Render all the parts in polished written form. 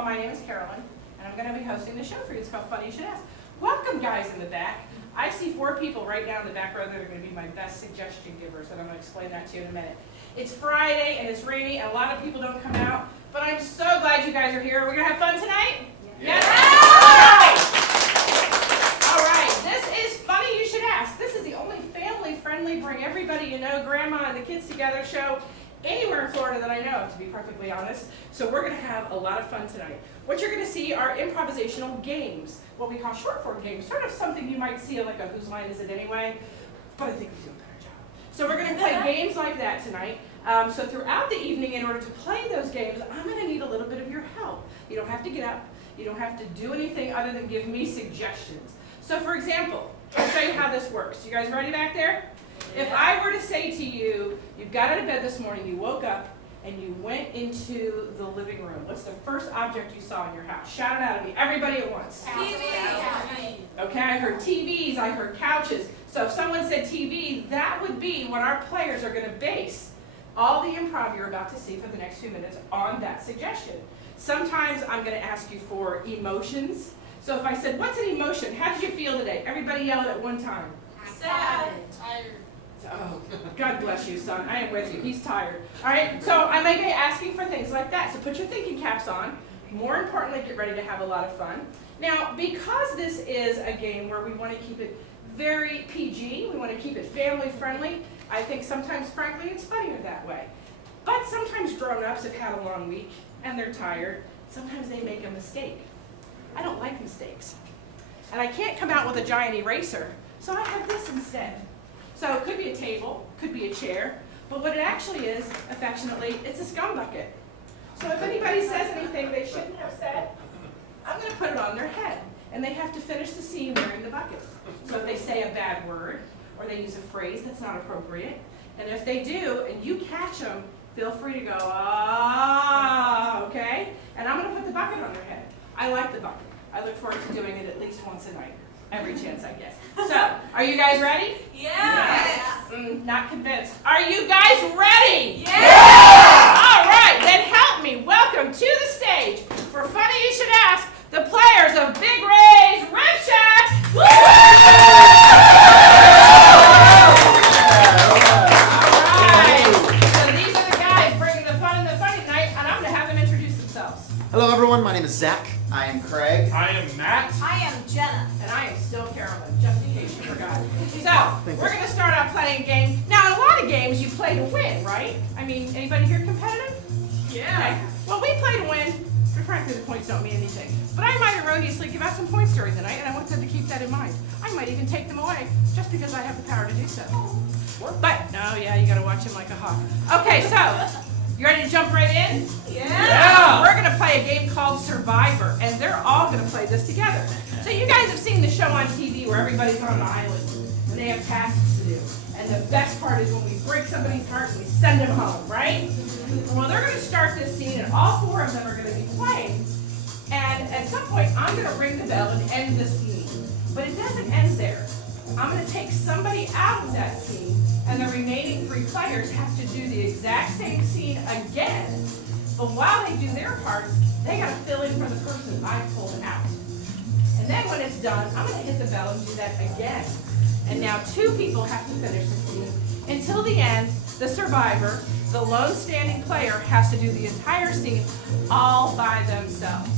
all, my name is Carolyn, and I'm going to be hosting the show for you. It's called Funny You Should Ask. Welcome, guys in the back. I see 4 people right down in the back row that are going to be my best suggestion givers, and I'm going to explain that to you in a minute. It's Friday, and it's rainy, and a lot of people don't come out, but I'm so glad you guys are here. We're going to have fun tonight? Yes? All right, this is Funny You Should Ask. This is the only family-friendly, bring everybody you know, grandma and the kids together show anywhere in Florida that I know of, to be perfectly honest. So we're going to have a lot of fun tonight. What you're going to see are improvisational games, what we call short form games, sort of something you might see like a Whose Line Is It Anyway, but I think we do a better job. So we're going to play games like that tonight. So throughout the evening, in order to play those games, I'm going to need a little bit of your help. You don't have to get up. You don't have to do anything other than give me suggestions. So for example, I'll show you how this works. You guys ready back there? If I were to say to you, you got out of bed this morning, you woke up, and you went into the living room, what's the first object you saw in your house? Shout it out at me, everybody at once. TV. Okay, I heard TVs, I heard couches. So if someone said TV, that would be what our players are going to base all the improv you're about to see for the next few minutes on that suggestion. Sometimes I'm going to ask you for emotions. So if I said, what's an emotion? How did you feel today? Everybody yell it at one time. Sad. Tired. Oh, God bless you, son. I am with you. He's tired. All right, so I may be asking for things like that. So put your thinking caps on. More importantly, get ready to have a lot of fun. Now, because this is a game where we want to keep it very PG, we want to keep it family friendly, I think sometimes, frankly, it's funnier that way. But sometimes grown-ups have had a long week and they're tired. Sometimes they make a mistake. I don't like mistakes. And I can't come out with a giant eraser, so I have this instead. So it could be a table, could be a chair, but what it actually is, affectionately, it's a scum bucket. So if anybody says anything they shouldn't have said, I'm going to put it on their head, and they have to finish the scene wearing the bucket. So if they say a bad word, or they use a phrase that's not appropriate, and if they do, and you catch them, feel free to go, ah, okay? And I'm going to put the bucket on their head. I like the bucket. I look forward to doing it at least once a night. Every chance I get. So, are you guys ready? Yes. Not convinced. Are you guys ready? Yes. All right, then help me welcome to the stage for Funny You Should Ask, the players of Big Ray's Rib Shack. Woo! All right. So these are the guys bringing the fun and the funny tonight, and I'm going to have them introduce themselves. Hello everyone, my name is Zach. I am Craig. I am Matt. I am Jenna. And I am still Carolyn, just in case you forgot. So, we're going to start out playing a game. Now, in a lot of games, you play to win, right? I mean, anybody here competitive? Yeah. Okay. Well, we play to win, but frankly, the points don't mean anything. But I might erroneously give out some points during the night, and I want them to keep that in mind. I might even take them away, just because I have the power to do so. But, no, yeah, you got to watch him like a hawk. Okay, so, you ready to jump right in? Yeah. We're going to play a game called Survivor, and they're all going to play this together. So you guys have seen the show on TV where everybody's on an island, and they have tasks to do. And the best part is when we break somebody's heart and we send them home, right? Well, they're going to start this scene, and all 4 of them are going to be playing. And at some point, I'm going to ring the bell and end the scene. But it doesn't end there. I'm going to take somebody out of that scene, and the remaining 3 players have to do the exact same scene again. But while they do their parts, they got to fill in for the person I pulled out. And then when it's done, I'm going to hit the bell and do that again. And now 2 people have to finish the scene. Until the end, the survivor, the lone standing player, has to do the entire scene all by themselves.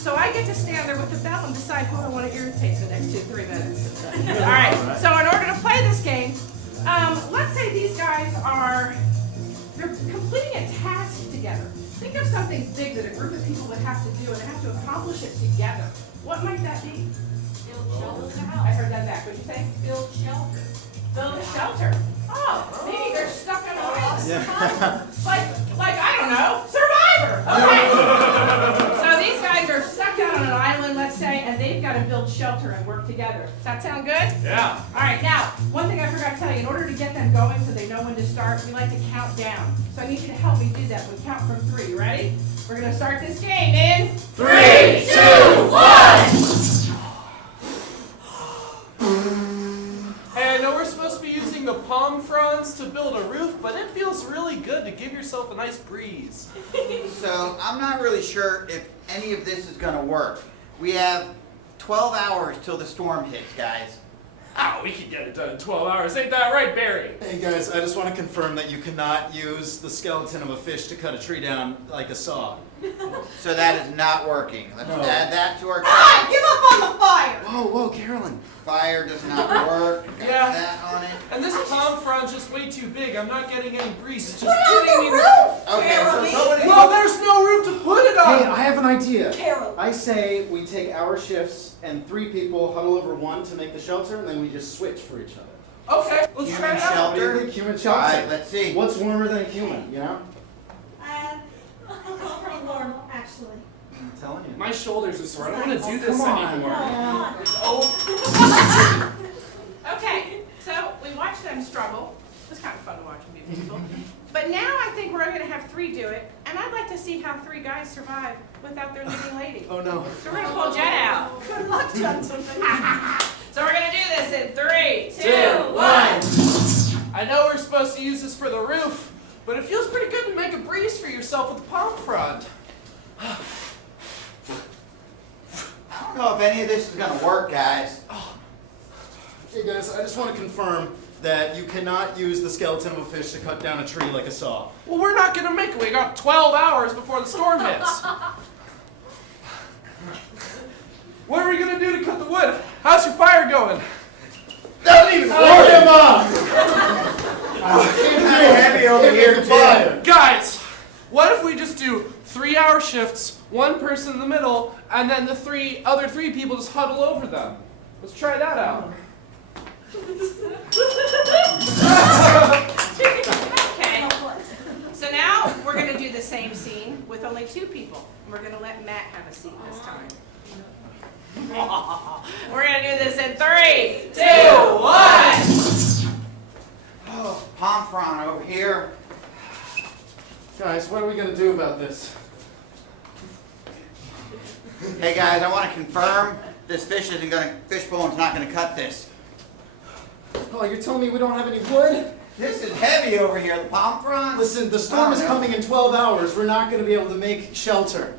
So I get to stand there with the bell and decide who I want to irritate for the next 2-3 minutes. All right, so in order to play this game, let's say these guys they're completing a task together. Think of something big that a group of people would have to do, and they have to accomplish it together. What might that be? Build shelter. I heard that back. What'd you say? Build shelter. Build a shelter. Oh, maybe they're stuck on a island. Yeah. Like I don't know, Survivor. Okay. So these guys are stuck out on an island, let's say, and they've got to build shelter and work together. Does that sound good? Yeah. All right, now, one thing I forgot to tell you, in order to get them going so they know when to start, we like to count down. So I need you to help me do that. We count from 3. You ready? We're going to start this game in 3, 2, 1. Hey, I know we're supposed to be using the palm fronds to build a roof, but it feels really good to give yourself a nice breeze. So I'm not really sure if any of this is gonna work. We have 12 hours till the storm hits, guys. Oh, we can get it done in 12 hours. Ain't that right, Barry? Hey guys, I just want to confirm that you cannot use the skeleton of a fish to cut a tree down like a saw. So that is not working. Let's No. add that to our Give up on the fire! Whoa, Carolyn. fire. Does not work. Got Yeah. that on it. And this palm frond's just way too big. I'm not getting any grease. It's Put just it on hitting the me. roof, Okay, so Carolee. somebody. Well, there's no room to put it on. Hey, I have an idea. Carol. I say we take our shifts and 3 people huddle over one to make the shelter, and then we just switch for each other. Okay, let's try Human it out. What do you shelter. think? Human All shelter. right, let's see. What's warmer than a human, you know? It's pretty warm, actually. I'm telling you. My shoulders are sore. I don't want to do this Come on. anymore. Oh, Okay, so we watched them struggle. It was kind of fun watching people. But now I think we're going to have 3 do it, and I'd like to see how 3 guys survive without their leading lady. Oh no. So we're going to pull Jet out. good luck, gentlemen. So we're going to do this in 3, 2, 2, 1. I know we're supposed to use this for the roof, but it feels pretty good to make a breeze for yourself with the palm frond. I don't know if any of this is gonna work, guys. Hey guys, I just want to confirm that you cannot use the skeleton of a fish to cut down a tree like a saw. Well, we're not going to make it. We got 12 hours before the storm hits. What are we going to do to cut the wood? How's your fire going? Doesn't even Oh, work. come on! It's kind of heavy over here too. Guys, what if we just do 3-hour shifts, 1 person in the middle, and then the other three people just huddle over them? Let's try that out. Okay, so now we're going to do the same scene with only 2 people. We're going to let Matt have a seat this time. We're going to do this in 3, 2, 1. Oh, palm frond over here. Guys, what are we going to do about this? Hey guys, I want to confirm this fishbone's not gonna cut this. Oh, you're telling me we don't have any wood? This is heavy over here, the palm frond. Listen, the storm is Oh, no. coming in 12 hours. We're not going to be able to make shelter.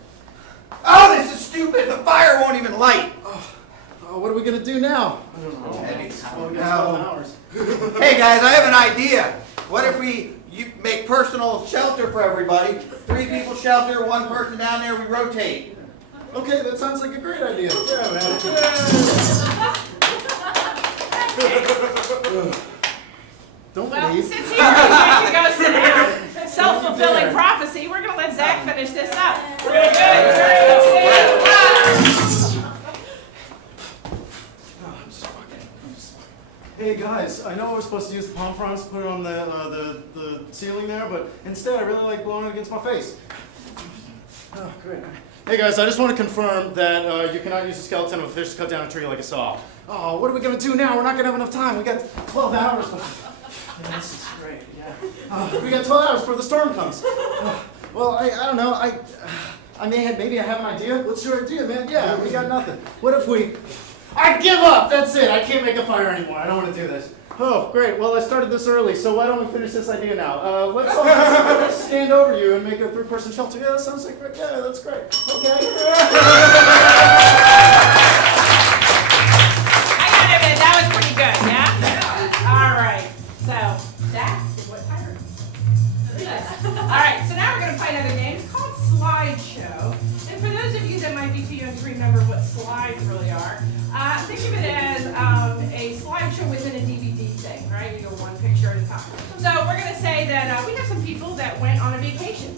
Oh, this is stupid. The fire won't even light. Oh, what are we going to do now? I don't know. Heavy. Well, we got 12 hours. Hey guys, I have an idea. What if you make personal shelter for everybody? 3 people shelter, 1 person down there. We rotate. Okay, that sounds like a great idea. Yeah, man. Don't Well, leave. since he already went to go sit down, self-fulfilling prophecy, we're going to let Zach finish this up. We're going to do it. 3, 2, 1. Hey guys, I know I was supposed to use the palm fronds to put it on the ceiling there, but instead I really like blowing it against my face. Oh, great. Hey guys, I just want to confirm that you cannot use a skeleton of a fish to cut down a tree like a saw. Oh, what are we going to do now? We're not going to have enough time. We got 12 hours. Yeah, this is great, yeah. We got 12 hours before the storm comes. Well, I don't know. Maybe I have an idea. What's your idea, man? Yeah, we got nothing. What if we... I give up! That's it. I can't make a fire anymore. I don't want to do this. Oh, great. Well, I started this early, so why don't we finish this idea now? Let's all just stand over you and make a 3-person shelter. Yeah, that sounds like great. Yeah, that's great. Okay. I gotta admit, that was pretty good, yeah? All right, so that is what timer it is. All right, so now we're gonna play another game. It's called Slideshow. And for those of you that might be too young to remember what slides really are, think of it as a slideshow within a DVD thing, right? You go 1 picture at a time. So we're gonna say that we have some people that went on a vacation.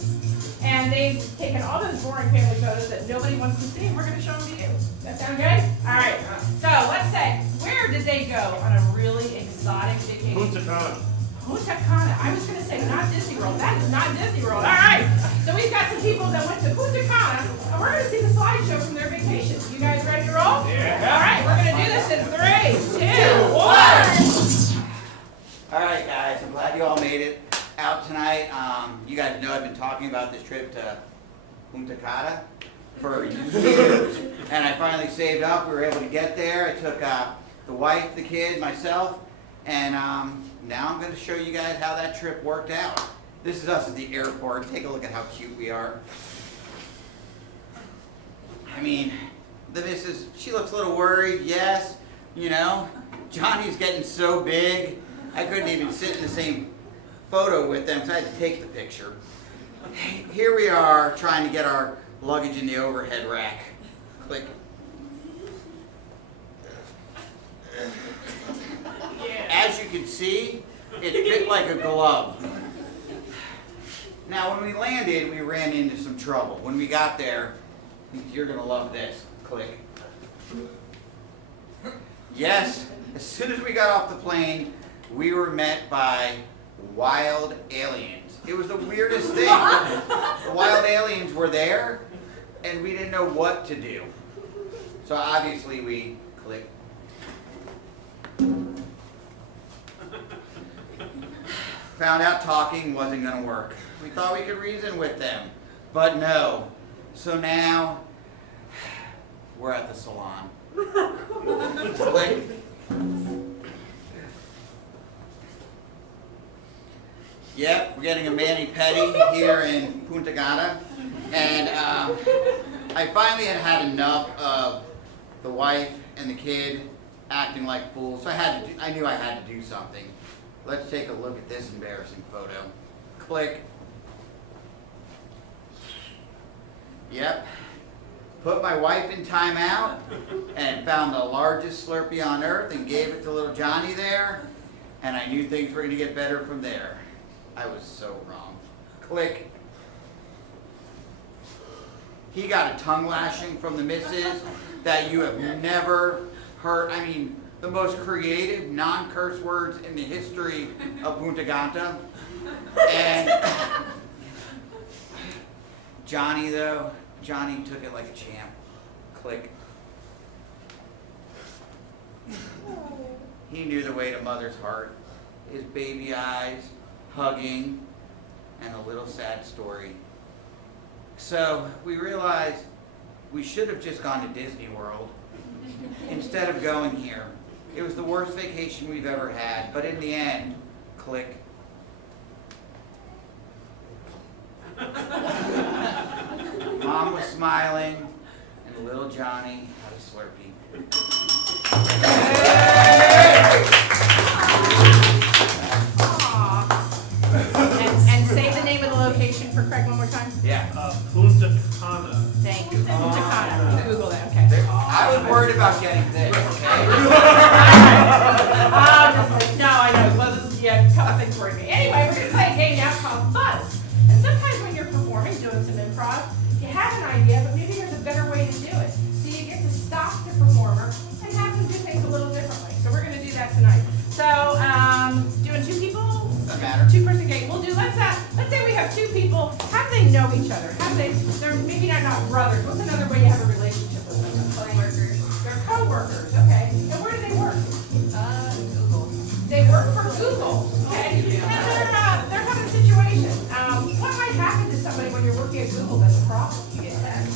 And they've taken all those boring family photos that nobody wants to see, and we're going to show them to you. That sound good? All right. So let's say, where did they go on a really exotic vacation? Punta Cana. Punta Cana. I was going to say not Disney World. That is not Disney World. All right. So we've got some people that went to Punta Cana, and we're going to see the slideshow from their vacation. You guys ready to roll? Yeah. All right. We're going to do this in 3, 2, 1. All right, guys. I'm glad you all made it out tonight. You guys know I've been talking about this trip to Punta Cana for years, and I finally saved up. We were able to get there. I took the wife, the kid, myself, and now I'm going to show you guys how that trip worked out. This is us at the airport. Take a look at how cute we are. I mean, the missus, she looks a little worried, yes. You know, Johnny's getting so big, I couldn't even sit in the same photo with them, so I had to take the picture. Here we are trying to get our luggage in the overhead rack. Click. As you can see, it fit like a glove. Now, when we landed, we ran into some trouble. When we got there, you're gonna love this. Click. Yes, as soon as we got off the plane, we were met by wild aliens. It was the weirdest thing. The wild aliens were there, and we didn't know what to do. So obviously we clicked. Found out talking wasn't going to work. We thought we could reason with them, but no. So now we're at the salon. Click. Yep, we're getting a mani-pedi here in Punta Cana, and I finally had enough of the wife and the kid acting like fools, so I knew I had to do something. Let's take a look at this embarrassing photo. Click. Yep. Put my wife in timeout and found the largest Slurpee on earth and gave it to little Johnny there, and I knew things were going to get better from there. I was so wrong. Click. He got a tongue lashing from the missus that you have never heard. I mean, the most creative non-curse words in the history of Punta Cana. And Johnny, though, Johnny took it like a champ. Click. He knew the way to mother's heart. His baby eyes, hugging, and a little sad story. So we realized we should have just gone to Disney World instead of going here. It was the worst vacation we've ever had, but in the end, click. Mom was smiling, and little Johnny had a Slurpee. And say the name of the location for Craig one more time. Yeah. Punta Cana. Thank you. Punta Cana. Google that. Okay. I was worried about getting this, okay? No, I know. Well, yeah, a couple things worried me. Anyway, we're going to play a game now called Buzz. And sometimes when you're performing, doing some improv, you have an idea, but maybe there's a better way to do it. So you get to stop the performer and have them do things a little differently. So we're going to do that tonight. So, doing two people? Doesn't matter. Two-person game. We'll do, let's say we have two people. How do they know each other? They're maybe not brothers. What's another way you have a relationship with them? Co-workers. They're co-workers, okay. And where do they work? Google. They work for Google, okay? And they're having a situation. What might happen to somebody when you're working at Google that's a problem? You get hacked.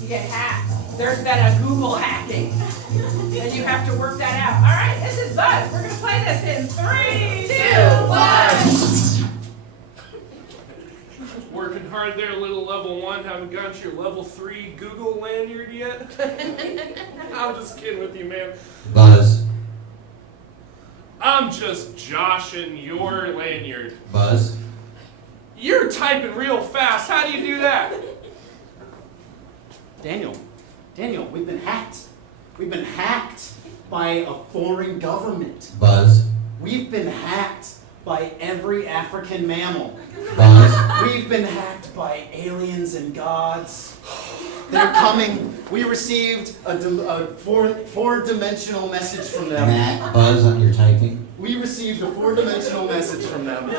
You get hacked. There's been a Google hacking. And you have to work that out. All right, this is Buzz. We're going to play this in 3, 2, 1. Working hard there, little level 1. Haven't got your level 3 Google lanyard yet? I'm just kidding with you, man. Buzz. I'm just joshing your lanyard. Buzz. You're typing real fast. How do you do that? Daniel, we've been hacked. We've been hacked by a foreign government. Buzz. We've been hacked by every African mammal. Buzz. We've been hacked by aliens and gods. They're coming. We received a four-dimensional message from them. Matt, Buzz on your typing. We received a four-dimensional message from them.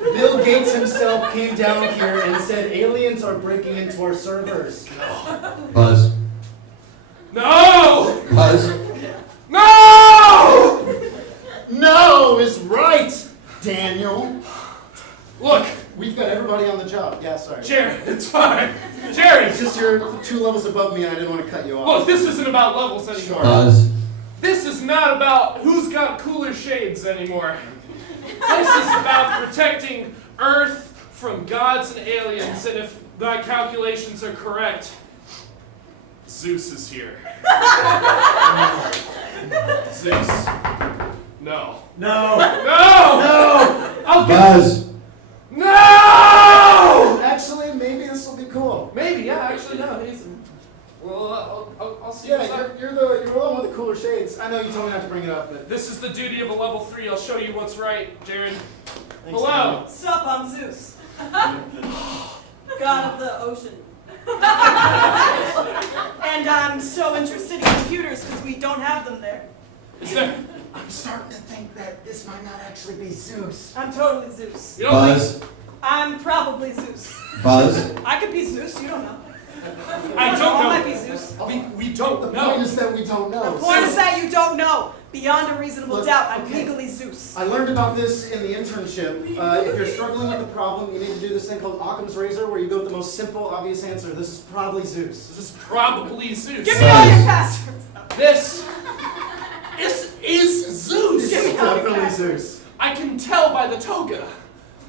Bill Gates himself came down here and said aliens are breaking into our servers. Buzz. No! Buzz. No! No is right, Daniel. Look, We've got everybody on the job. Yeah, sorry. Jerry, it's fine. Jerry! It's just you're 2 levels above me and I didn't want to cut you off. Look, this isn't about levels anymore. Buzz. This is not about who's got cooler shades anymore. This is about protecting Earth from gods and aliens, and if my calculations are correct, Zeus is here. Zeus. No. No. No! No. I'll get. Buzz. No! Actually, maybe this will be cool. Maybe, yeah, actually, no. Well, I'll see Yeah, what's up. you're the one with the cooler shades. I know you told me not to bring it up, but This is the duty of a level 3. I'll show you what's right, Jared. thanks, Hello. Sup, I'm Zeus. God of the ocean. And I'm so interested in computers because we don't have them there. Is there? I'm starting to think that this might not actually be Zeus. I'm totally Zeus. You don't Buzz. I'm probably Zeus. Buzz. I could be Zeus, you don't know. I I don't might be know. Zeus. We don't The know. point is that we don't know. The point is that you don't know. Beyond a reasonable Look, doubt, I'm okay. legally Zeus. I learned about this in the internship. If you're struggling with a problem, you need to do this thing called Occam's razor, where you go with the most simple, obvious answer. This is probably Zeus. This is probably Zeus. Give me all your passwords. This is Zeus. This is definitely Zeus. I can tell by the toga.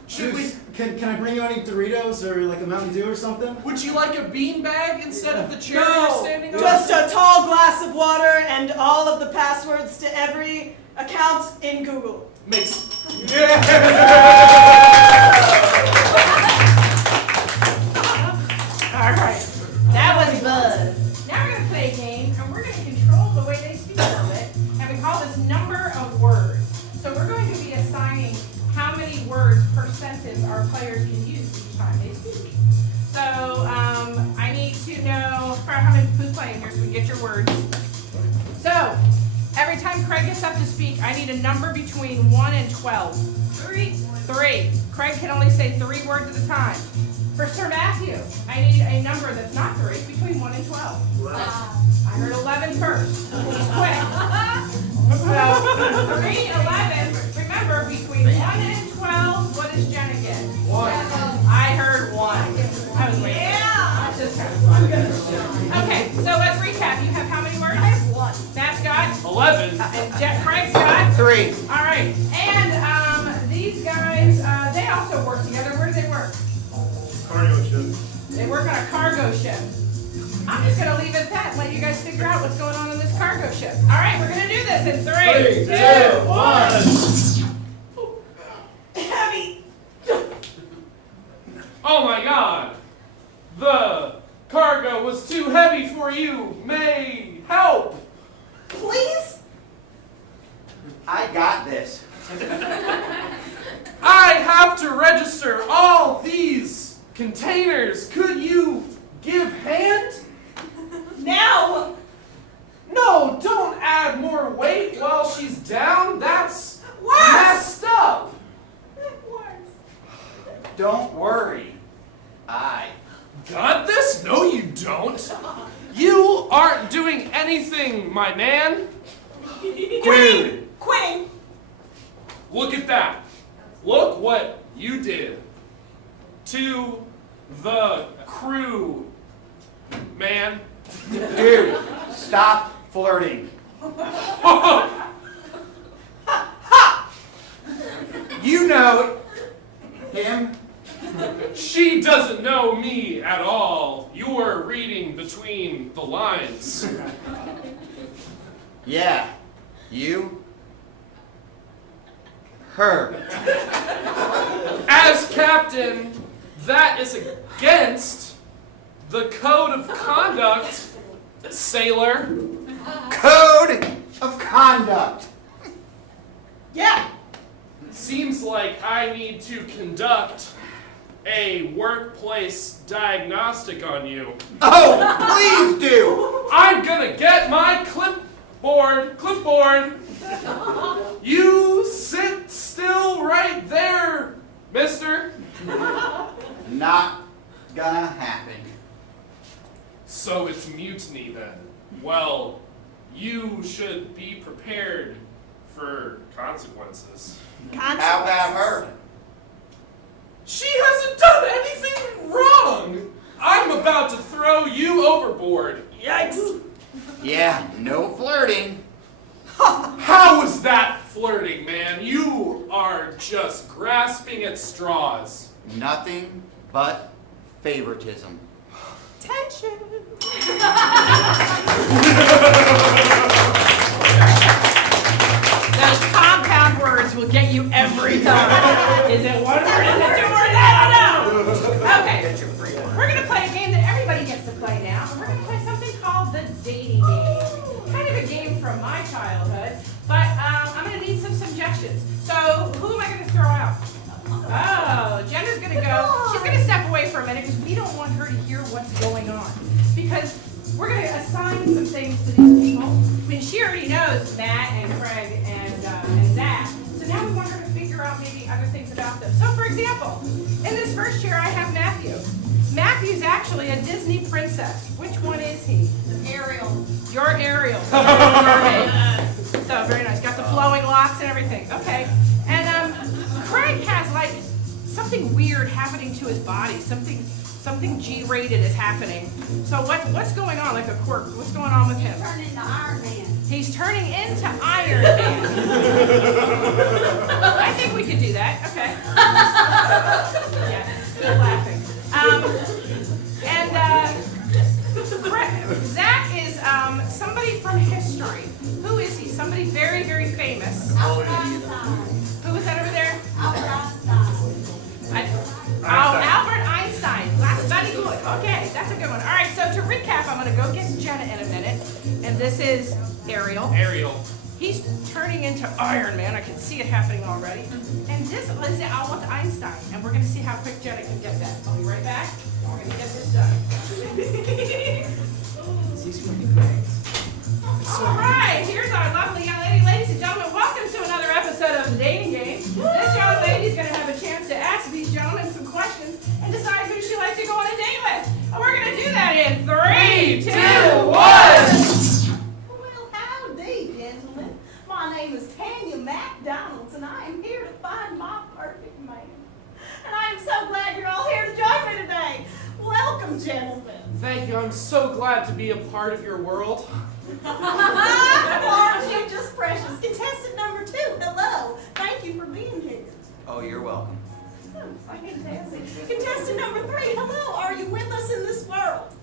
Should Zeus, can I bring you any Doritos or like a Mountain Dew or something? Would you like a beanbag instead of the chair you're No, standing on? just a tall glass of water and all of the passwords to every account in Google. Makes. Alright, that was Buzz. Now we're gonna play a game, and we're gonna control the way they speak a little bit, and we call this number of words. So we're going to be assigning how many words per sentence our players can use each time they speak. So, I need to know for how many who's playing here so we get your words. So, every time Craig gets up to speak, I need a number between 1 and 12. 3. Craig can only say 3 words at a time. For Sir Matthew, I need a number that's not 3, between 1 and 12. I heard 11 first. He's quick. So, 3, 11. Remember, between 1 and 12, what does Jenna get? 1. I heard 1. I was waiting. That's just kind of fun. Okay, so let's recap. You have how many words? I have one. Matt's got? 11. And Craig's got? 3. All right. And these guys, they also work together. Where do they work? Cardio ship. They work on a cargo ship. I'm just going to leave it at that and let you guys figure out what's going on in this cargo ship. All right, we're going to do this in 3, 2, 1. Heavy. Oh my god! The cargo was too heavy for you. May help! Please? I got this. I have to register all these containers. Could you give hand? Now. No, don't add more weight while she's down. That's Worse. messed up. Don't worry. I Got this? No, you don't. You aren't doing anything, my man. Dude. Quitting. Look at that. Look what you did to the crew, man. Dude, stop flirting. You know him. She doesn't know me at all. You're reading between the lines. Yeah. You. Her. As captain, that is against the code of conduct, sailor. Code of conduct. Yeah. Seems like I need to conduct a workplace diagnostic on you. Oh, please do. I'm gonna get my clipboard. You sit still right there, mister. Not gonna happen. So it's mutiny then. Well, you should be prepared for consequences. How about her? She hasn't done anything wrong! I'm about to throw you overboard. Yikes. Yeah, no flirting. How is that flirting, man? You are just grasping at straws. Nothing but favoritism. Tension. Those compound words will get you every time. Is it one word? Is it two words? I don't know. Okay. We're going to play a game that everybody gets to play now. And we're going to play something called the dating game. Kind of a game from my childhood. But I'm going to need some suggestions. So who am I going to throw out? Oh, Jenna's going to go. She's going to step away for a minute because we don't want her to hear what's going on. Because we're going to assign some things to these people. I mean, she already knows Matt and Craig and Zach. So now we want her to figure out maybe other things about them. So for example, in this first chair I have Matthew. Matthew's actually a Disney princess. Which one is he? Ariel. You're Ariel. Mermaid. So very nice. Got the flowing locks and everything. Okay. And Craig has like something weird happening to his body. Something G-rated is happening. So what's going on? Like a quirk. What's going on with him? Turn into Iron Man. He's turning into Iron Man. I think we could do that. Okay. Yeah. Keep laughing. Zach is somebody from history. Who is he? Somebody very, very famous. Albert Einstein. Who is that over there? Albert Einstein. Albert Einstein. That's very good. Okay, that's a good one. All right, so to recap, I'm going to go get Jenna in a minute. And this is Ariel. Ariel. He's turning into Iron Man. I can see it happening already. And this is Albert Einstein. And we're going to see how quick Jenna can get that. I'll be right back. We're going to get this done. All right, here's our lovely young lady. Ladies and gentlemen, welcome to another episode of the Dating Game. This young lady is going to have a chance to ask these gentlemen some questions and decide who she'd like to go on a date with. And we're going to do that in 3, 2, 1. Well, howdy, gentlemen. My name is Tanya McDonald's, and I am here to find my perfect man. And I am so glad you're all here to join me today. Welcome, gentlemen. Thank you. I'm so glad to be a part of your world. Aren't you just precious? Contestant number 2, hello. Thank you for being here. Oh, you're welcome. Oh, fantastic. Contestant number 3, hello. Are you with us in this world?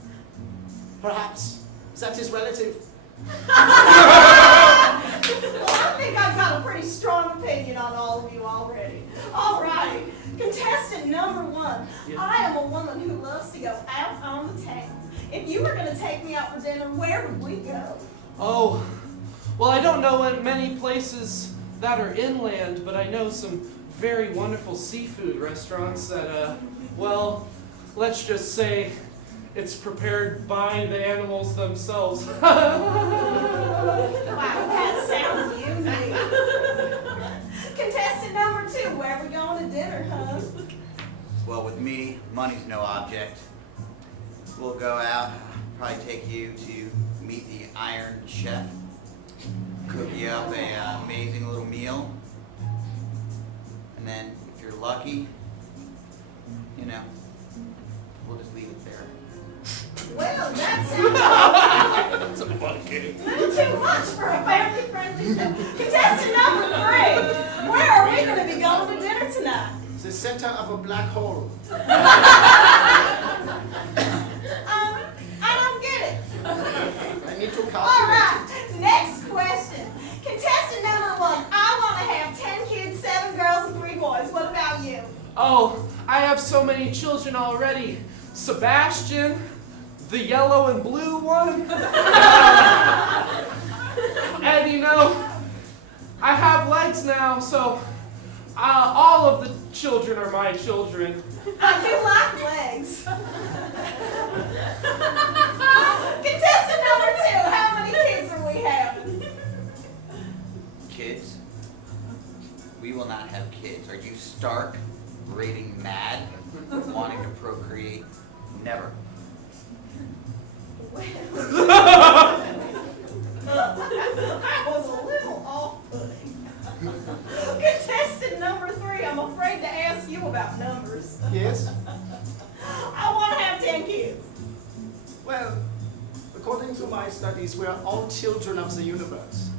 Perhaps. That is relative. Well, I think I've got a pretty strong opinion on all of you already. All right. Contestant number 1. I am a woman who loves to go out on the town. If you were going to take me out for dinner, where would we go? Oh, well, I don't know many places that are inland, but I know some very wonderful seafood restaurants that, well, let's just say it's prepared by the animals themselves. Wow, that sounds unique. Contestant number 2, where are we going to dinner, huh? Well, with me, money's no object. We'll go out, probably take you to meet the Iron Chef, cook you up a amazing little meal, and then if you're lucky, you know, we'll just leave it there. Well, that sounds That's a fun game. a little too much for a family-friendly show. Contestant number 3, where are we going to be going to dinner tonight? The center of a black hole. I don't get it. I need to calculate. All right, next question. Contestant number 1, I want to have 10 kids, 7 girls, and 3 boys. What about you? Oh, I have so many children already. Sebastian, the yellow and blue one. And you know, I have legs now, so all of the children are my children. I do like legs. Contestant number 2, how many kids are we having? Kids? We will not have kids. Are you stark, raving mad, wanting to procreate? Never. That was a little off-putting. Contestant number 3, I'm afraid to ask you about numbers. Yes? I want to have 10 kids. Well, according to my studies, we are all children of the universe.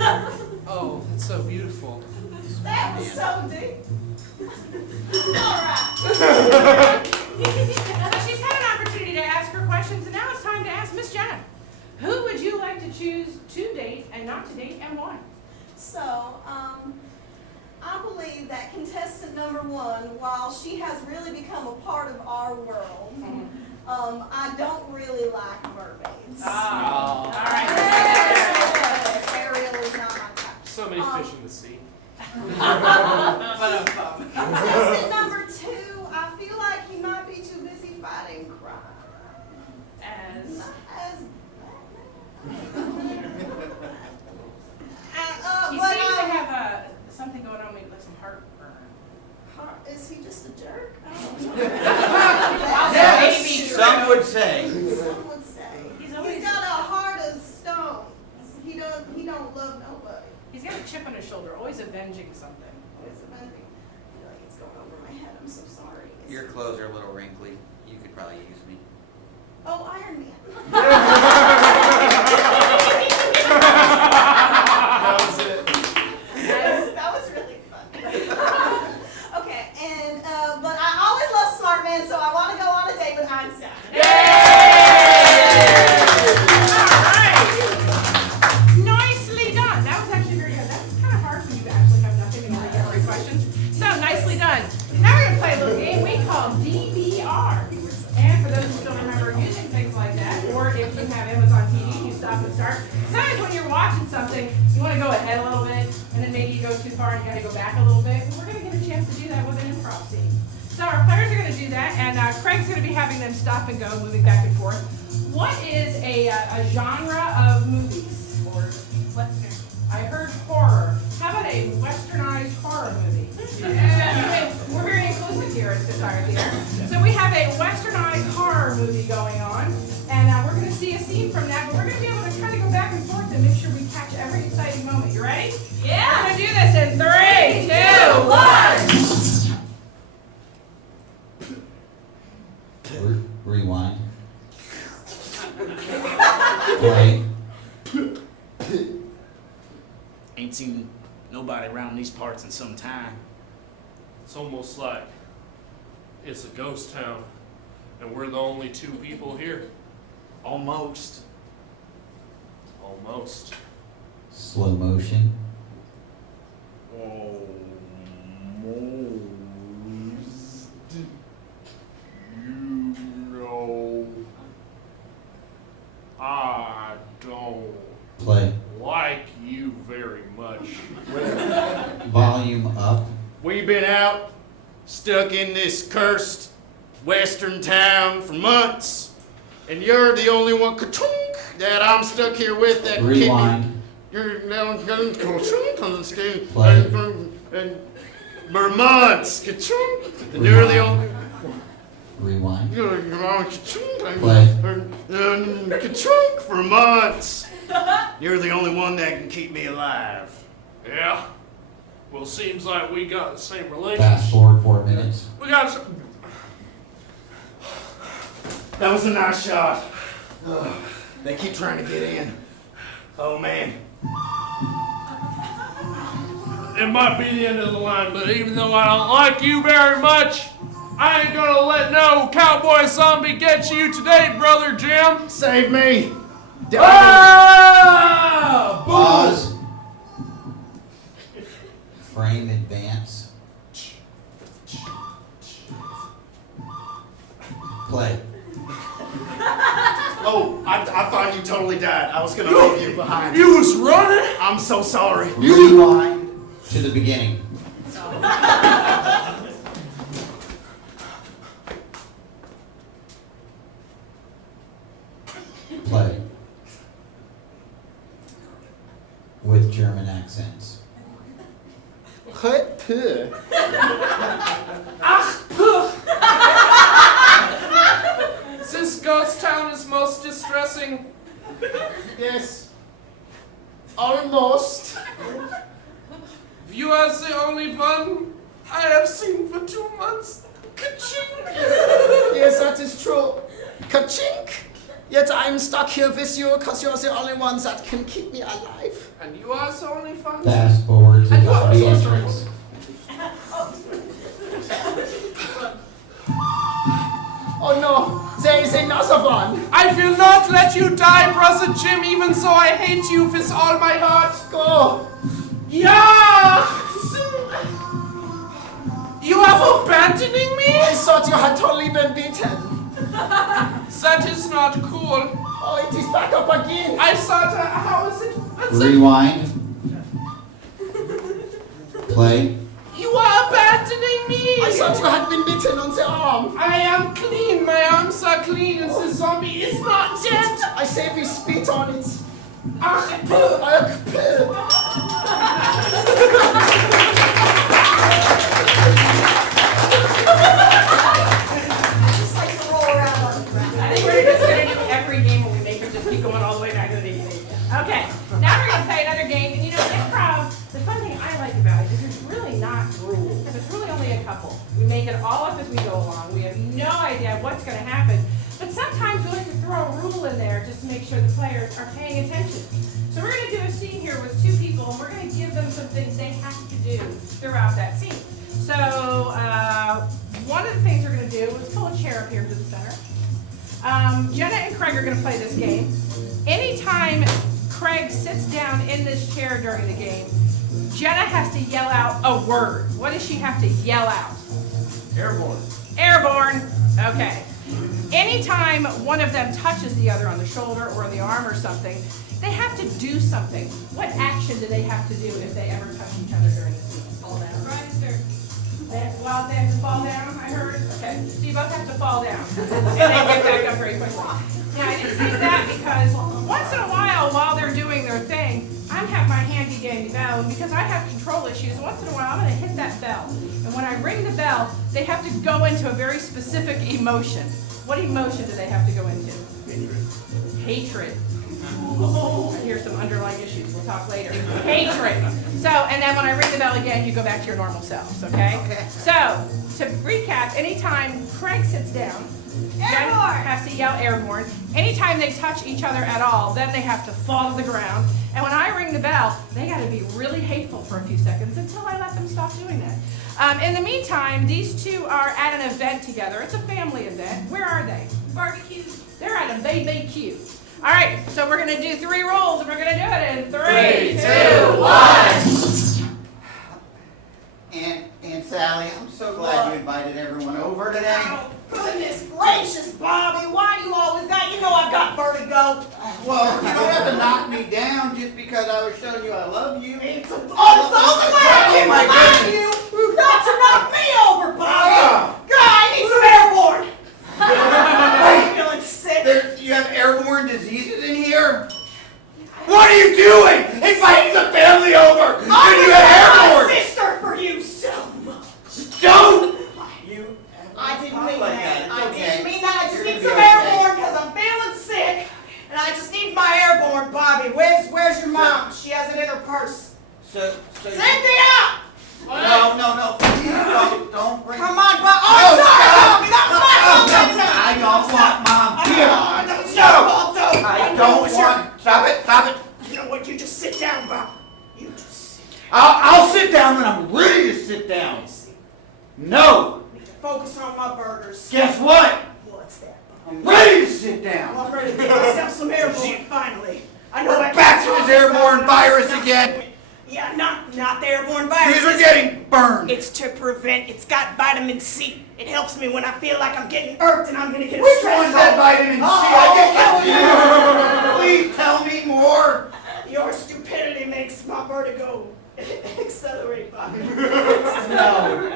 Oh, that's so beautiful. That was so deep. All right. So she's had an opportunity to ask her questions, and now it's time to Who would you like to choose to date and not to date, and why? So, I believe that contestant number 1, while she has really become a part of our world, I don't really like mermaids. All right. Ariel is not my type. So many fish in the sea. Contestant number 2, I feel like he might be too busy fighting crime. As he but, seems to have something going on, maybe like some heartburn. is he just a jerk? I Yes, Maybe true. some would say. don't know. Some would say. He's He's got a heart of stone. He don't love nobody. He's got a chip on his shoulder, always avenging something. It's amazing. I feel like it's going over my head. I'm so sorry. Your clothes are a little wrinkly. You could probably use me. Oh, Iron Man. That was it. That was really fun. Okay, and but I always love smart men, so I want to go on a date with Einstein. Nicely done. That was actually very good. That's kind of hard for you to actually have nothing and only get every question. So nicely done. Now we're gonna play a little game we call DVR. And for those who don't remember using things like that, or if you have Amazon TV, you stop and start. Sometimes when you're watching something, you want to go ahead a little bit, and then maybe you go too far and you got to go back a little bit. And we're going to get a chance to do that with an improv scene. So our players are going to do that, and Craig's going to be having them stop and go, moving back and forth. What is a genre of movies? Or what's new? I heard horror. How about a westernized horror movie? We're very inclusive here at Satire Theater. So we have a westernized horror movie going on, and we're going to see a scene from that, but we're going to be able to kind of go back and forth and make sure we catch every exciting moment. You ready? Yeah! We're going to do this in 3, 2, 1! Rewind. Play. Ain't seen nobody around these parts in some time. It's almost like it's a ghost town, and we're the only 2 people here. Almost. Almost. Slow motion. Almost. You know, I don't Play. like you very much. Volume up. We've been out, stuck in this cursed western town for months, and you're the only one that I'm stuck here with that can keep me. Rewind. You're now going to Play. and for months. And you're the only. Rewind. Play. For months. You're the only one that can keep me alive. Yeah. Well, seems like we got the same Fast relationship. forward 4 minutes. We got some. That was a nice shot. Ugh, they keep trying to get in. Oh man. It might be the end of the line, but even though I don't like you very much, I ain't gonna let no cowboy zombie get you today, brother Jim. Save me. Ah! Pause. Frame advance. Play. Oh, I thought you totally died. I was gonna leave you behind. You was running? I'm so sorry. Rewind to the beginning. Play. With German accents. This ghost town is most distressing. Yes. Almost. You are the only one I have seen for 2 months. Ka-ching! Yes, that is true. Ka-chink! Yet I'm stuck here with you because you're the only one that can keep me alive. And you are the only one. Fast forward to And you the are the only entrance. Oh no, there is another one. I will not let you die, brother Jim, even so I hate you with all my heart. Go. Yeah! You are abandoning me? I thought you had totally been beaten. That is not cool. Oh, it is back up again. I thought, how is it? Rewind. Play. You are abandoning me! I thought you had been bitten on the arm. I am clean, my arms are clean, and the zombie is not dead! I say we spit on it. Ach, Just like to roll around on the ground. I think we're just gonna do every game where we make her just keep going all the way back to the beginning. Okay, now we're gonna play another game, and you know, improv, the fun thing I like about it is there's really not rules. There's really only a couple. We make it all up as we go along. We have no idea what's gonna happen, but sometimes we like to throw a rule in there just to make sure the players are paying attention. So we're gonna do a scene here with two people, and we're gonna give them some things they have to do throughout that scene. So one of the things we're gonna do is pull a chair up here to the center. Jenna and Craig are gonna play this game. Anytime Craig sits down in this chair during the game, Jenna has to yell out a word. What does she have to yell out? Airborne. Airborne. Okay. Anytime one of them touches the other on the shoulder or the arm or something, they have to do something. What action do they have to do if they ever touch each other during the scene? Fall down. They have to fall down, I heard? Okay, so you both have to fall down. And then get back up very quickly. Now, I didn't say that because once in a while they're doing their thing, I have my handy dandy bell, and because I have control issues, once in a while I'm gonna hit that bell. And when I ring the bell, they have to go into a very specific emotion. What emotion do they have to go into? Hatred. I hear some underlying issues, we'll talk later. Hatred. So, and then when I ring the bell again, you go back to your normal selves, okay? So, to recap, anytime Craig sits down, Jen has to yell airborne. Anytime they touch each other at all, then they have to fall to the ground. And when I ring the bell, they gotta be really hateful for a few seconds until I let them stop doing that. In the meantime, these two are at an event together. It's a family event. Where are they? Barbecue. They're at a BBQ. All right, so we're gonna do 3 rolls, and we're gonna do it in 3, 2, 1. Aunt Sally, I'm so glad you invited everyone over today. Oh, goodness gracious, Bobby. Why do you always got, you know I've got vertigo. Well, you don't have to knock me down just because I was showing you I love you. It's the only way I can my remind goodness. you not to knock me over, Bobby. Oh. God, I need some airborne. I'm feeling sick. You have airborne diseases in here? What are you doing? Inviting the family over! I you have my airborne! sister for you so much. Don't! You I didn't mean like that. It's I okay. didn't mean that. I just You're need gonna some be okay. airborne because I'm feeling sick. And I just need my airborne, Bobby. Where's your mom? She has it in her purse. So Cynthia! No, please don't bring. Come on, Bobby. Oh, sorry, Bobby. That's my fault. I don't want mom here. That's your fault, though. I don't want. Stop it. You know what? You just sit down, Bob. You just sit down. I'll sit down when I'm ready to sit down. No. I need to focus on my burgers. Guess what? What's that, Bob? I'm ready to sit down. I'm ready to get myself some airborne, finally. I know We're I back can to talk this airborne about it. virus again. Yeah, not the airborne virus. These are getting burned. It's to prevent. It's got vitamin C. It helps me when I feel like I'm getting irked and I'm gonna get Which stressed one's that out. vitamin C? I get confused. Please tell me more. Your stupidity makes my vertigo accelerate, Bobby. No.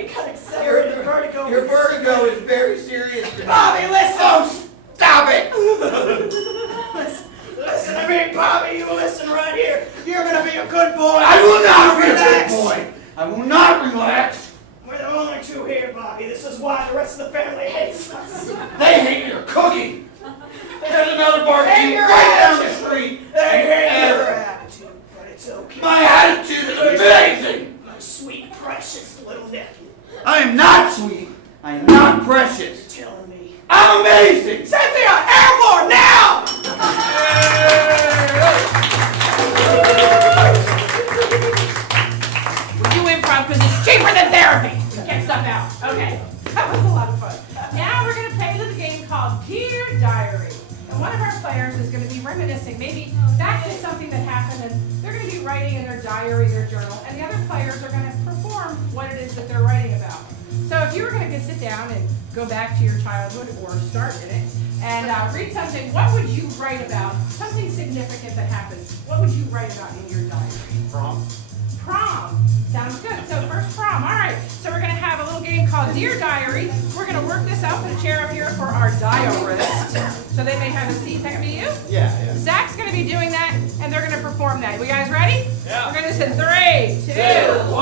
You got accelerated vertigo. Your vertigo is very serious today. Bobby, listen. Oh, stop it. Listen to me, Bobby. You listen right here. You're gonna be a good boy. I will not be a Relax. good boy. I will not relax. We're the only two here, Bobby. This is why the rest of the family hates us. They hate your cooking. There's another Hate barbecue your right down the attitude. street. They hate And your attitude, but it's okay. my attitude is amazing. My sweet, precious little nephew. I am not sweet. I am not precious. Telling me. I'm amazing. Cynthia, airborne now! We do improv because it's cheaper than therapy. Get stuff out. Okay, that was a lot of fun. Now we're going to play a little game called Dear Diary. And And one of our players is going to be reminiscing maybe back to something that happened, and they're going to be writing in their diary, their journal, and the other players are going to perform what it is that they're writing about. So if you were going to sit down and go back to your childhood or start in it and read something, what would you write about? Something significant that happened. What would you write about in your diary? Prom. Prom. Sounds good. So first prom. All right. So we're going to have a little game called Dear Diary. We're going to work this out. Put a chair up here for our diarist. So they may have a seat. Is that going to be you? Yeah. Zach's going to be doing that, and they're going to perform that. You guys ready? Yeah. We're going to do this in 3, 2,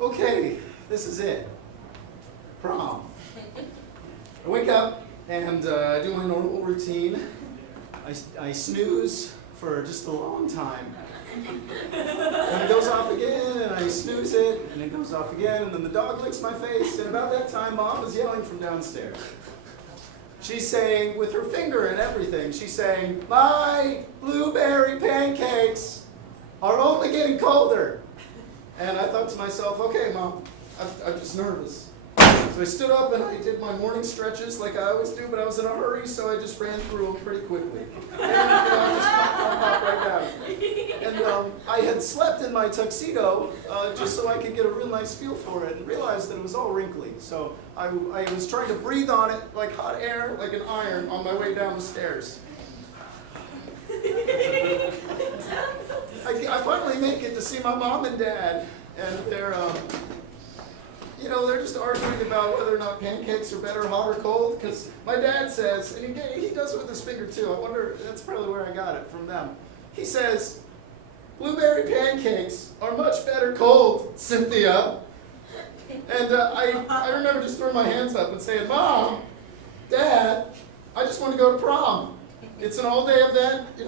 1. Okay, this is it. Prom. I wake up and I do my normal routine. I snooze for just a long time. And it goes off again, and I snooze it, and it goes off again, and then the dog licks my face, and about that time, Mom is yelling from downstairs. She's saying, with her finger and everything, she's saying, "My blueberry pancakes are only getting colder." And I thought to myself, okay, Mom, I'm just nervous. So I stood up and I did my morning stretches like I always do, but I was in a hurry, so I just ran through them pretty quickly. And I just popped right down. And I had slept in my tuxedo just so I could get a real nice feel for it and realized that it was all wrinkly. So I was trying to breathe on it like hot air, like an iron, on my way down the stairs. I finally make it to see my mom and dad, and they're just arguing about whether or not pancakes are better hot or cold, because my dad says, and he does it with his finger too, I wonder, that's probably where I got it from them. He says, "Blueberry pancakes are much better cold, Cynthia." And I remember just throwing my hands up and saying, "Mom, Dad, I just want to go to prom. It's an all-day event, it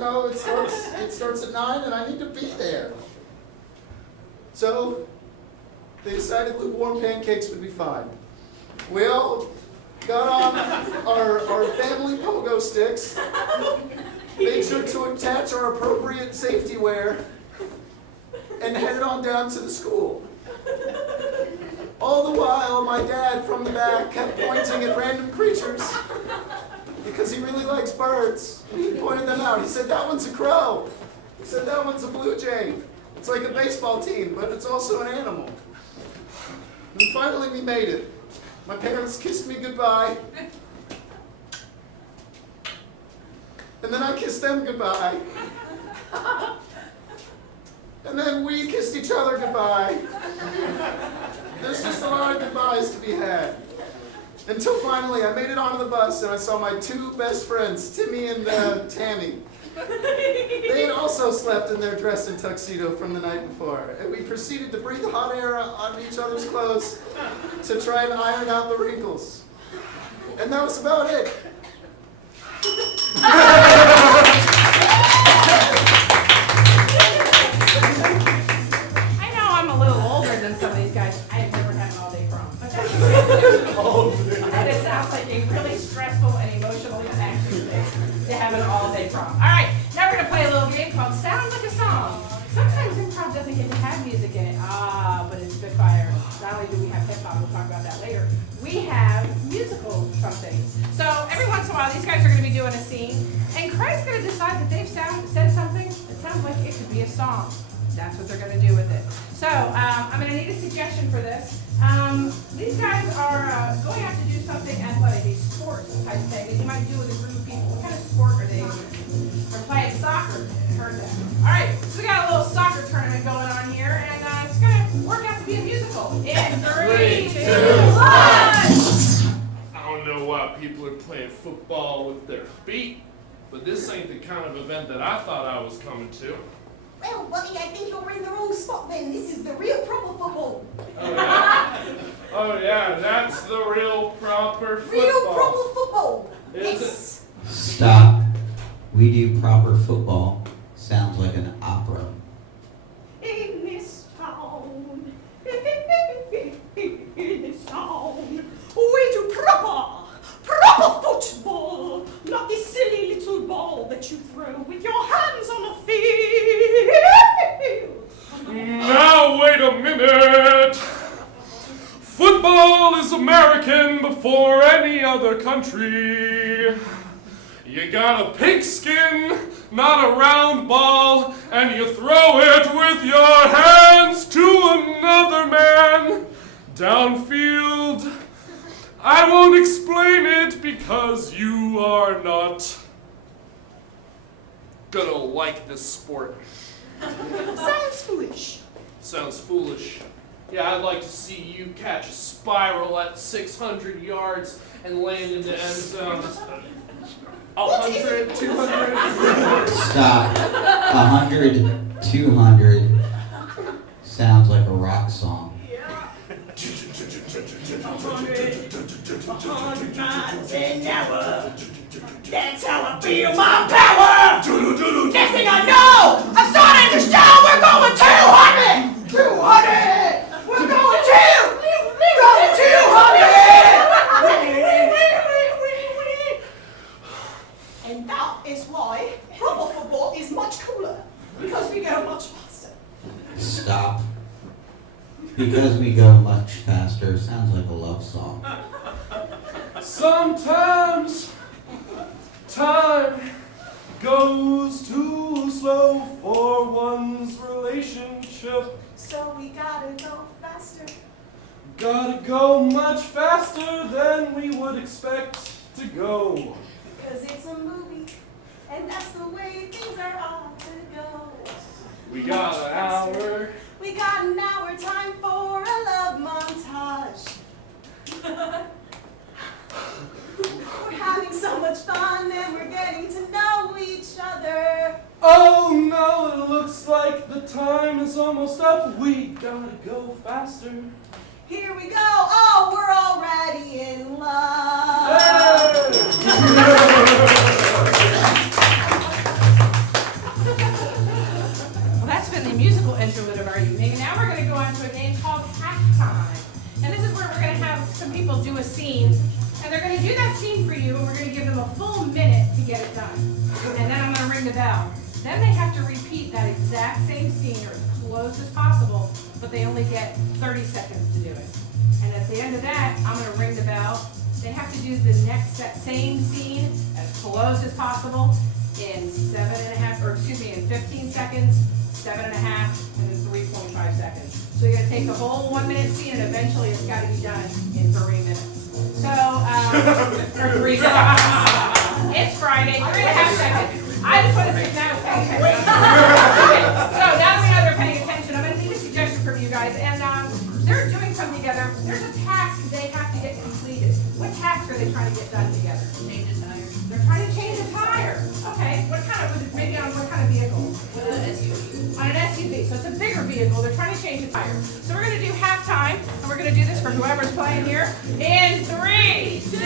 starts at 9 and I need to be there." So they decided lukewarm pancakes would be fine. We all got on our family pogo sticks, made sure to attach our appropriate safety wear, and headed on down to the school. All the while, my dad from the back kept pointing at random creatures because he really likes birds. And he pointed them out. He said, "That one's a crow." He said, "That one's a blue jay. It's like a baseball team, but it's also an animal." And finally, we made it. My parents kissed me goodbye. And then I kissed them goodbye. And then we kissed each other goodbye. There's just a lot of goodbyes to be had. Until finally, I made it onto the bus and I saw my two best friends, Timmy and Tammy. They had also slept in their dress and tuxedo from the night before, and we proceeded to breathe hot air on each other's clothes to try and iron out the wrinkles. And that was about it. I know I'm a little older than some of these guys. I have never had an all-day prom. But that's and it sounds like a really stressful and emotionally taxing thing to have an all-day prom. All right, now we're going to play a little game called Sounds Like a Song. Sometimes improv doesn't get to have music in it. But it's Spitfire. Not only do we have hip-hop, we'll talk about that later, we have musical somethings. So every once in a while, these guys are going to be doing a scene, and Craig's going to decide that they've said something that sounds like it could be a song. That's what they're going to do with it. So I'm going to need a suggestion for this. These guys are going out to do something athletic, a sports type thing that you might do with a group of people. What kind of sport are they doing? They're playing soccer. I heard that. All right, so we got a little soccer tournament going on here, and it's going to work out to be a musical. In 3, 2, 1. I don't know why people are playing football with their feet, but this ain't the kind of event that I thought I was coming to. Well, buddy, I think you're in the wrong spot then. This is the real proper football. Oh yeah? Oh yeah, that's the real proper football. Real proper football. Is Yes. Stop. We do proper football. Sounds like an opera. In this town, in this town, we do proper football, not this silly little ball that you throw with your hands on a field. Now wait a minute. Football is America's American before any other country. You got a pigskin, not a round ball, and you throw it with your hands to another man downfield. I won't explain it because you are not gonna like this sport. Sounds foolish. Sounds foolish. Yeah, I'd like to see you catch a spiral at 600 yards and land in the end zone. 100, 200. Stop. 100, 200 sounds like a rock song. 100 miles an hour. That's how I feel my power. Next thing I know, I'm starting to show. We're going 200. 200. We're going 200. And that is why proper football is much cooler. Because we go much faster. Stop. Because we go much faster sounds like a love song. Sometimes time goes too slow for one's relationship. So we gotta go faster. Gotta go much faster than we would expect to go. Because it's a movie. And that's the way things are ought to go. We got an hour. We got an hour time for a love montage. We're having so much fun and we're getting to know each other. Oh no, it looks like the time is almost up. We gotta go faster. Here we go. Oh, we're already in love. Well, that's been the musical interlude of our evening. And now we're going to go on to a game called Halftime. And this is where we're going to have some people do a scene. And they're going to do that scene for you, and we're going to give them a full minute to get it done. And then I'm going to ring the bell. Then they have to repeat that exact same scene or as close as possible, but they only get 30 seconds to do it. And at the end of that, I'm going to ring the bell. They have to do the that same scene as close as possible in 15 seconds, 7.5, and then 3.5 seconds. So you're going to take the whole 1 minute scene, and eventually it's got to be done in 3 minutes. So, or 3 seconds. It's Friday, 3.5 seconds. I just want to sit down and pay attention. Okay, so now that we know they're paying attention, I'm going to need a suggestion from you guys. And they're doing something together. There's a task they have to get completed. What task are they trying to get done together? Change a tire. They're trying to change a tire. Okay, what kind of, maybe on what kind of vehicle? With an SUV. On an SUV, so it's a bigger vehicle. They're trying to change a tire. So we're going to do halftime, and we're going to do this for whoever's playing here. In 3, 2,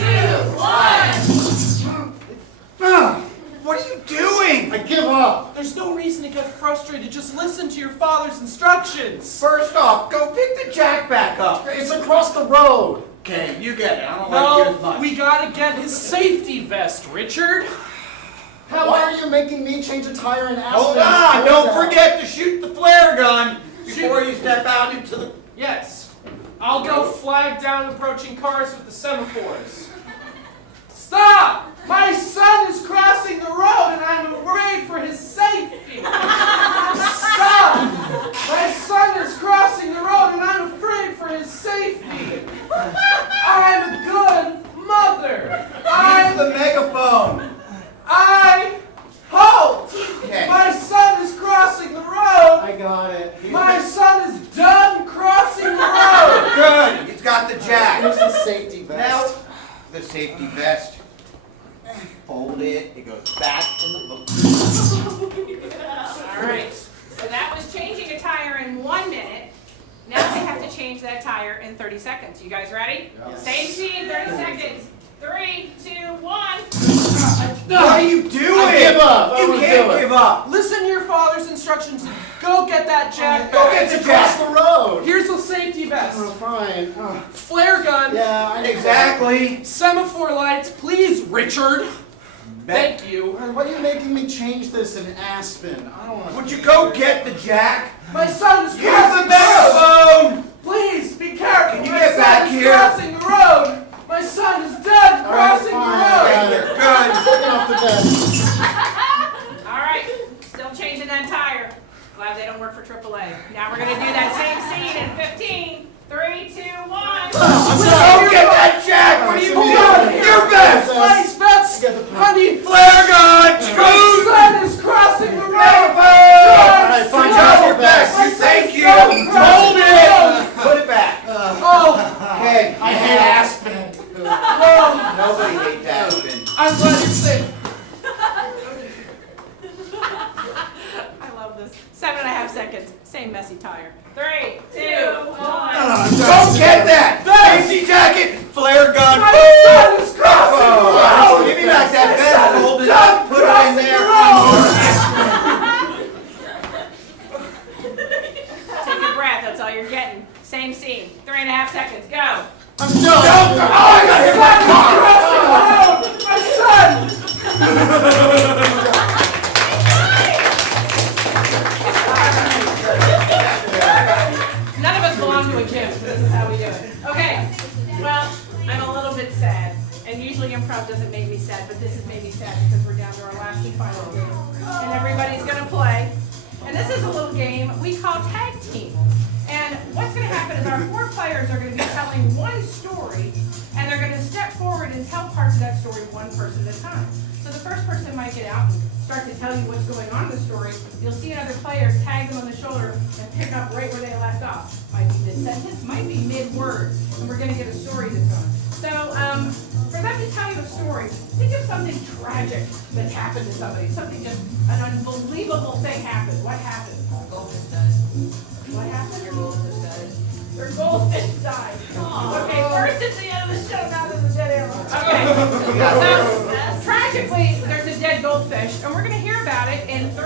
1. What are you doing? I give up. There's no reason to get frustrated. Just listen to your father's instructions. First off, go pick the jack back up. It's across the road. Okay, you get it. I don't like you as No, much. we gotta get his safety vest, Richard. How are you making me change a tire in Aspen? Hold on, don't forget to shoot the flare gun before you step out into the... Yes. I'll go flag down approaching cars with the semaphores. Stop! My son is crossing the road and I'm afraid for his safety. Stop! My son is crossing the road and I'm afraid for his safety. I'm a good mother. Use the megaphone. I hope Okay. my son is crossing the road. I got it. My son is done crossing the road. Good, he's got the jack. Here's the safety vest. Now, the safety vest. Fold it, it goes back in the book. All right. So that was changing a tire in 1 minute. Now they have to change that tire in 30 seconds. You guys ready? Yes. Same scene, 30 seconds. 3, 2, 1. What are you doing? I give up. I You won't can't do it. give up. Listen to your father's instructions. Go get that jack Go back. get It's the across jack. the road. Here's the safety vest. Oh, fine. Oh, Flare gun. yeah, I know. Exactly. Semaphore lights, please, Richard. Thank you. Why are you making me change this in Aspen? I don't want to. Would you go get the jack? My son is Use the crossing the road. megaphone. Please be careful. Can you My get son back is here? crossing the road. My son is dead crossing the road! Good. Get off the bed. All right, still changing that tire. Glad they don't work for AAA. Now we're gonna do that same scene in 15. 3, 2, 1. Don't get that jack! What are you doing? You're best! Nice bets! Honey, Flare gun! my son is crossing the road! Alright, fine, Job Joe. your best! You thank you! Hold Hold it! Put it back. Oh, Okay. I hate Aspen. Nobody hates Aspen. I'm glad you're safe. I love this. 7.5 seconds. Same messy tire. 3, 2, 1. Don't get that! Safety jacket! Flare gun! My son is crossing the road! Give me back that vest, hold it up, put it in there. Take a breath. That's all you're getting. Same scene. 3.5 seconds. Go. I'm done. Oh, I got hit by a car! My son! None of us belong to a gym, so this is how we do it. Okay. Well, I'm a little bit sad. And usually improv doesn't make me sad, but this has made me sad because we're down to our last and final game. And everybody's going to play. And this is a little game we call tag team. And what's going to happen is our 4 players are going to be telling one story, and they're going to step forward and tell parts of that story one person at a time. So the first person might get out and start to tell you what's going on in the story. You'll see another player tag them on the shoulder and pick up right where they left off. Might be mid-sentence, might be mid-word, and we're going to get a story that's going. So for them to tell you a story, think of something tragic that's happened to somebody. Something just, an unbelievable thing happened. What happened? Goldfish died. What happened? Your goldfish died. Their goldfish died. Okay, first it's the end of the show, now there's a dead animal. Okay. So, tragically, there's a dead goldfish, and we're going to hear about it in 3,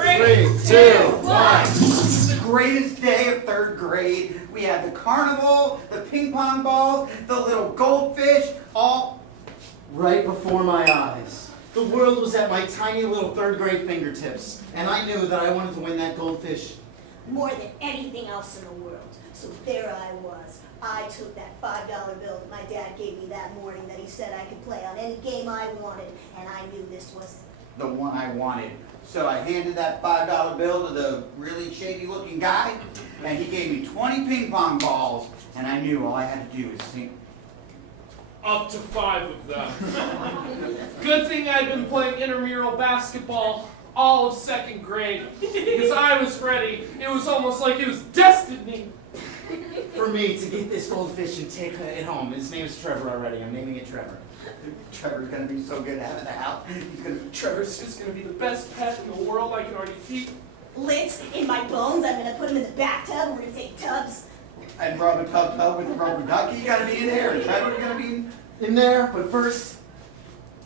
2, 1. This is the greatest day of 3rd grade. We had the carnival, the ping pong balls, the little goldfish, all Right before my eyes. The world was at my tiny little 3rd grade fingertips, and I knew that I wanted to win that goldfish. More than anything else in the world. So there I was. I took that $5 bill that my dad gave me that morning that he said I could play on any game I wanted, and I knew this was the one I wanted. So I handed that $5 bill to the really shady looking guy, and he gave me 20 ping pong balls, and I knew all I had to do was sing. Up to 5 of them. Good thing I'd been playing intramural basketball all of 2nd grade. Because I was ready. It was almost like it was destiny. For me to get this goldfish and take it home. His name is Trevor already. I'm naming it Trevor. Trevor's gonna be so good having the house. He's gonna. Trevor's just going to be the best pet in the world. I can already feel. lit in my bones. I'm gonna put him in the bathtub, and we're gonna take tubs. And rub a tub with a rubber ducky. You gotta be in there. And Trevor's gonna be In there, but first,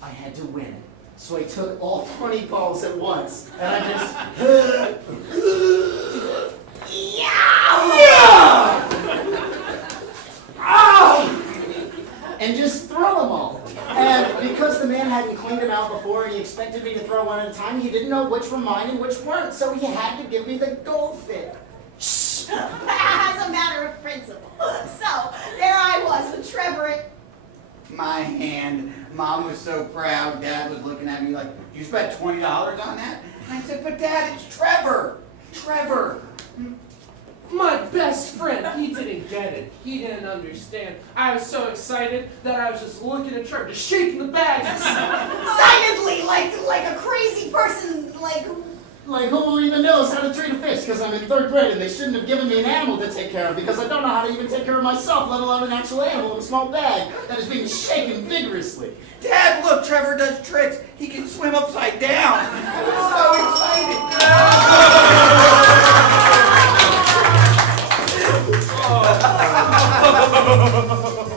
I had to win it. So I took all 20 balls at once, and I just... and just throw them all. And because the man hadn't cleaned them out before and he expected me to throw one at a time, he didn't know which were mine and which weren't, so he had to give me the goldfish. As a matter of principle. So, there I was with Trevor and... my hand. Mom was so proud. Dad was looking at me like, you spent $20 on that? And I said, but Dad, it's Trevor. Trevor. My best friend, he didn't get it. He didn't understand. I was so excited that I was just looking at Trevor, just shaking the bag. Silently, like a crazy person, Like, who even knows how to treat a fish? Because I'm in 3rd grade and they shouldn't have given me an animal to take care of because I don't know how to even take care of myself, let alone an actual animal in a small bag that is being shaken vigorously. Dad, look, Trevor does tricks. He can swim upside down. I was so excited.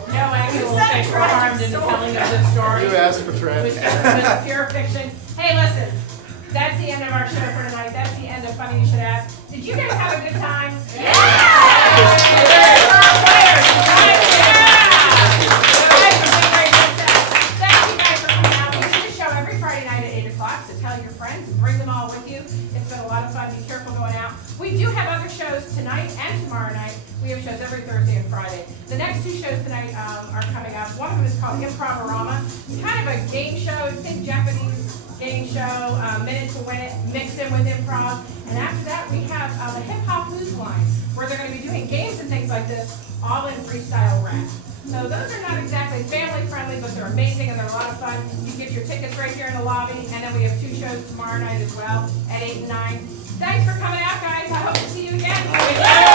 No actual fish were harmed in the telling of this story. You asked for Which trash. is pure fiction. Hey, listen. That's the end of our show for tonight. That's the end of Funny You Should Ask. Did you guys have a good time? Yeah! Thank you guys for coming out. We do the show every Friday night at 8 o'clock, so tell your friends and bring them all with you. It's been a lot of fun. Be careful going out. We do have other have shows tonight and tomorrow night. We have shows every Thursday and Friday. The next two shows tonight are coming up. One of them is called Improv-orama. It's kind of a game show, think Japanese game show, Minute to Win It, mixed in with improv. And after that, we have the Hip Hop Blues line, where they're going to be doing games and things like this, all in freestyle rap. So those are not exactly family friendly, but they're amazing and they're a lot of fun. You can get your tickets right here in the lobby, and then we have two shows tomorrow night as well at 8 and 9. Thanks for coming out, guys. I hope to see you again.